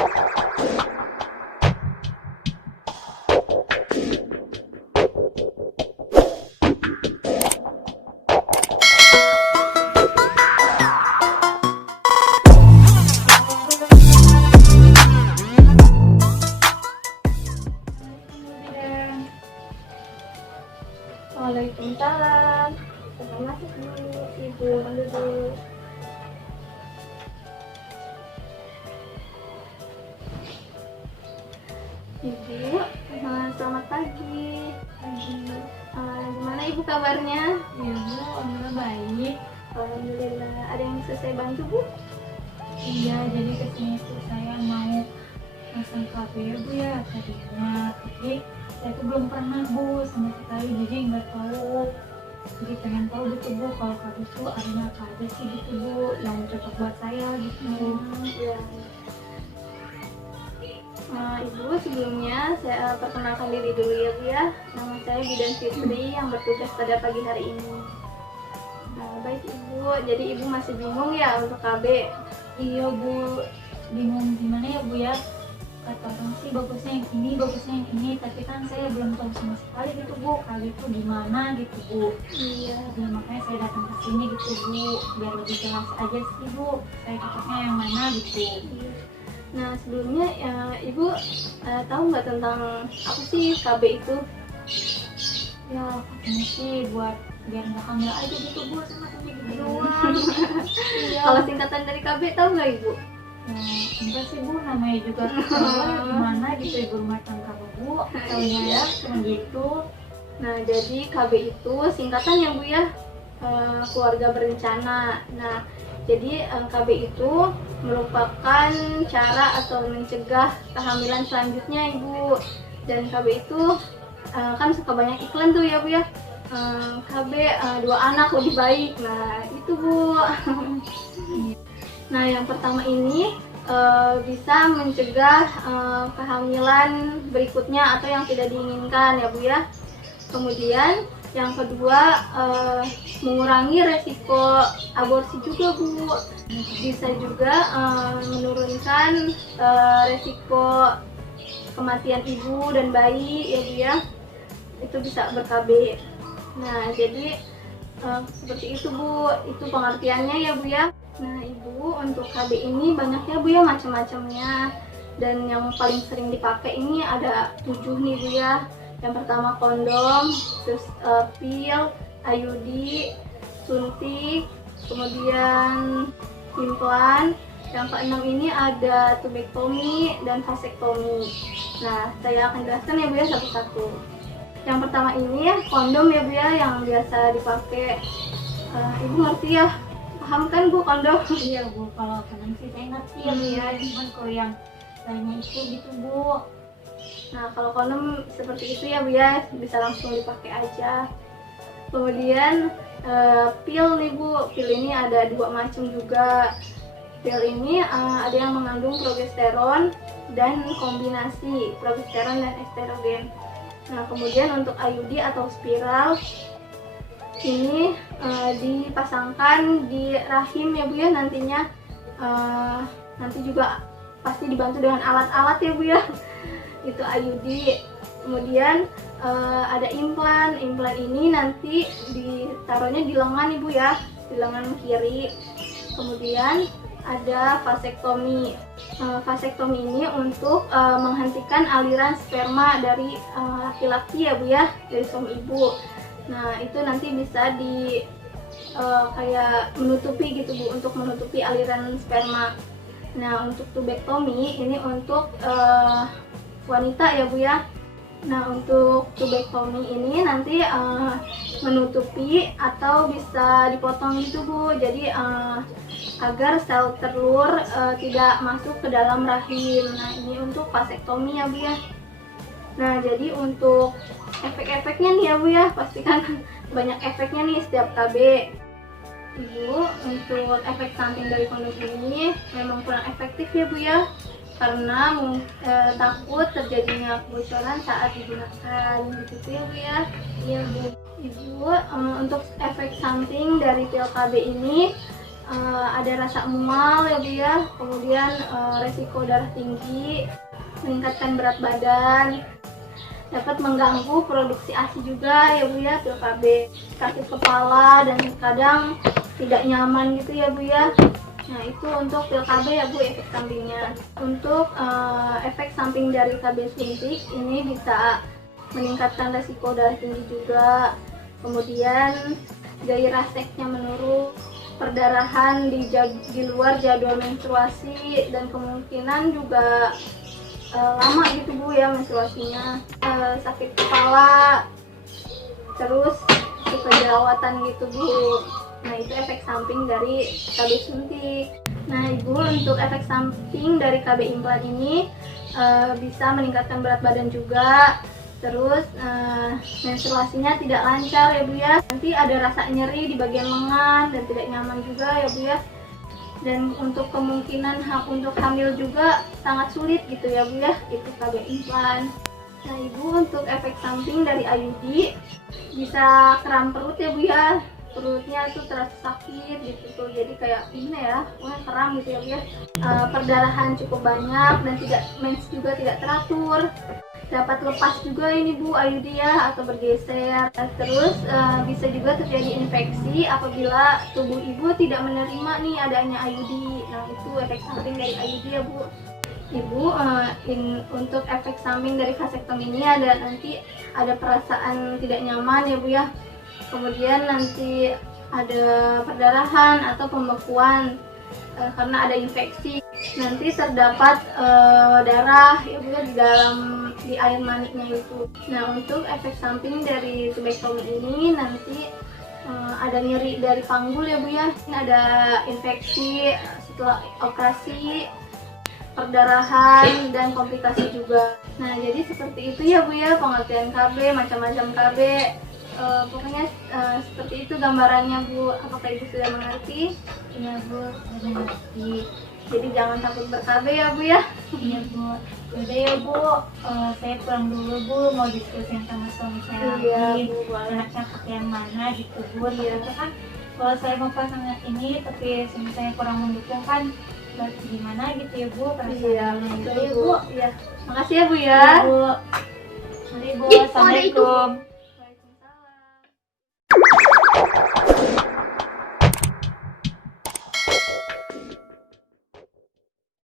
Waalaikumsalam. Selamat masuk dulu, Ibu duduk. Ibu, selamat pagi. Gimana Ibu kabarnya? Ya Bu, alhamdulillah baik. Alhamdulillah. Ada yang bisa saya bantu Bu? Iya, jadi kesini tuh saya mau pasang KB ya Bu ya tadinya, tapi saya tuh belum pernah Bu sama sekali, jadi nggak tahu. Jadi pengen tahu gitu Bu, kalau KB tuh artinya apa aja sih gitu Bu, yang cocok buat saya gitu. Ya. Ibu, sebelumnya saya perkenalkan diri dulu ya Bu ya. Nama saya Bidan Fitri yang bertugas pada pagi hari ini. Baik Ibu, jadi Ibu masih bingung ya untuk KB? Iya Bu, bingung gimana ya Bu ya. Kata orang sih bagusnya yang ini, bagusnya yang ini, tapi kan saya belum tahu sama sekali gitu Bu, KB itu gimana gitu Bu. Iya. Jadi makanya saya datang ke sini gitu Bu, biar lebih jelas aja sih Bu, saya cocoknya yang mana gitu. Nah sebelumnya ya, Ibu tahu nggak tentang apa sih KB itu? Ya katanya sih buat biar nggak hamil aja gitu Bu, sama sampai gitu doang. Iya. Kalau singkatan dari KB tahu nggak Ibu? Ya, enggak sih Bu, namanya juga gimana gitu ibu rumah tangga Bu, taunya ya cuma gitu. Nah jadi KB itu singkatan ya Bu ya, keluarga berencana. Nah jadi KB itu merupakan cara atau mencegah kehamilan selanjutnya Ibu. Dan KB itu kan suka banyak iklan tuh ya Bu ya, KB 2 anak lebih baik. Nah itu Bu. Nah yang pertama ini bisa mencegah kehamilan berikutnya atau yang tidak diinginkan ya Bu ya. Kemudian yang kedua mengurangi resiko aborsi juga Bu. Bisa juga menurunkan resiko kematian ibu dan bayi ya Bu ya. Itu bisa ber-KB. Nah jadi seperti itu Bu, itu pengertiannya ya Bu ya. Nah Ibu, untuk KB ini banyaknya Bu ya macam-macamnya. Dan yang paling sering dipakai ini ada 7 nih Bu ya. Yang pertama kondom, terus pil, IUD, suntik, kemudian implan. Yang keenam ini ada tubektomi dan vasektomi. Nah saya akan jelaskan ya Bu ya satu-satu. Yang pertama ini ya kondom ya Bu ya, yang biasa dipakai. Ibu ngerti ya? Paham kan Bu kondom? Iya Bu, kalau kondom sih saya ngerti ya Bu ya, cuman kalau yang lainnya itu gitu Bu. Nah kalau kondom seperti itu ya Bu ya, bisa langsung dipakai aja. Kemudian pil nih Bu, pil ini ada 2 macam juga. Pil ini ada yang mengandung progesteron dan kombinasi progesteron dan estrogen. Nah kemudian untuk IUD atau spiral ini dipasangkan di rahim ya Bu ya nantinya. Nanti juga pasti dibantu dengan alat-alat ya Bu ya. Itu IUD. Kemudian ada implan. Implan ini nanti ditaruhnya di lengan Ibu ya, di lengan kiri. Kemudian ada vasektomi. Vasektomi ini untuk menghentikan aliran sperma dari laki-laki ya Bu ya, dari suami ibu. Nah itu nanti bisa di kayak menutupi gitu Bu, untuk menutupi aliran sperma. Nah untuk tubektomi ini untuk wanita ya Bu ya. Nah untuk tubektomi ini nanti menutupi atau bisa dipotong gitu Bu. Jadi agar sel telur tidak masuk ke dalam rahim. Nah ini untuk vasektomi ya Bu ya. Nah jadi untuk efek-efeknya nih ya Bu ya, pastikan banyak efeknya nih setiap KB. Ibu, untuk efek samping dari kondom ini memang kurang efektif ya Bu ya, karena takut terjadinya kebocoran saat digunakan gitu ya Bu ya. Iya Bu. Ibu, untuk efek samping dari pil KB ini ada rasa mual ya Bu ya, kemudian resiko darah tinggi, meningkatkan berat badan, dapat mengganggu produksi ASI juga ya Bu ya, pil KB, sakit kepala dan kadang tidak nyaman gitu ya Bu ya. Nah itu untuk pil KB ya Bu, efek sampingnya. Untuk efek samping dari KB suntik ini bisa meningkatkan resiko darah tinggi juga, kemudian gairah seksnya menurun, perdarahan di luar jadwal menstruasi, dan kemungkinan juga lama gitu Bu ya menstruasinya, sakit kepala, terus kejerawatan gitu Bu. Nah itu efek samping dari KB suntik. Nah Ibu, untuk efek samping dari KB implan ini bisa meningkatkan berat badan juga, terus menstruasinya tidak lancar ya Bu ya. Nanti ada rasa nyeri di bagian lengan dan tidak nyaman juga ya Bu ya. Dan untuk kemungkinan untuk hamil juga sangat sulit gitu ya Bu ya, itu KB implan. Nah Ibu, untuk efek samping dari IUD bisa kram perut ya Bu ya, perutnya itu terasa sakit gitu tuh, jadi kayak ini ya, kram gitu ya Bu ya. Perdarahan cukup banyak dan mens juga tidak teratur, dapat lepas juga ini Bu IUD ya atau bergeser. Terus bisa juga terjadi infeksi apabila tubuh ibu tidak menerima nih adanya IUD. Nah itu efek samping dari IUD ya Bu. Ibu, untuk efek samping dari vasektomi ini nanti ada perasaan tidak nyaman ya Bu ya, kemudian nanti ada perdarahan atau pembekuan karena ada infeksi, nanti terdapat darah ya Bu ya di air maninya itu. Nah untuk efek samping dari tubektomi ini nanti ada nyeri dari panggul ya Bu ya, ini ada infeksi setelah operasi, perdarahan dan komplikasi juga. Nah jadi seperti itu ya Bu ya pengertian KB, macam-macam KB. Pokoknya seperti itu gambarannya Bu. Apakah Ibu sudah mengerti? Iya Bu, sudah mengerti. Jadi jangan takut ber-KB ya Bu ya. Iya Bu. Yaudah ya Bu, saya pulang dulu Bu, mau diskusi sama suami saya Iya lagi. Bu, boleh. Anaknya pakai yang mana gitu Bu. Iya. Ternyata kan kalau saya mau pasang ini tapi suami saya kurang mendukung kan, gimana gitu ya Bu perasaannya. Iya, Gitu betul ya Bu. Bu. Iya. Makasih ya Bu ya. Iya Bu. Mari Bu, Ih, ada itu. Assalamualaikum. Waalaikumsalam.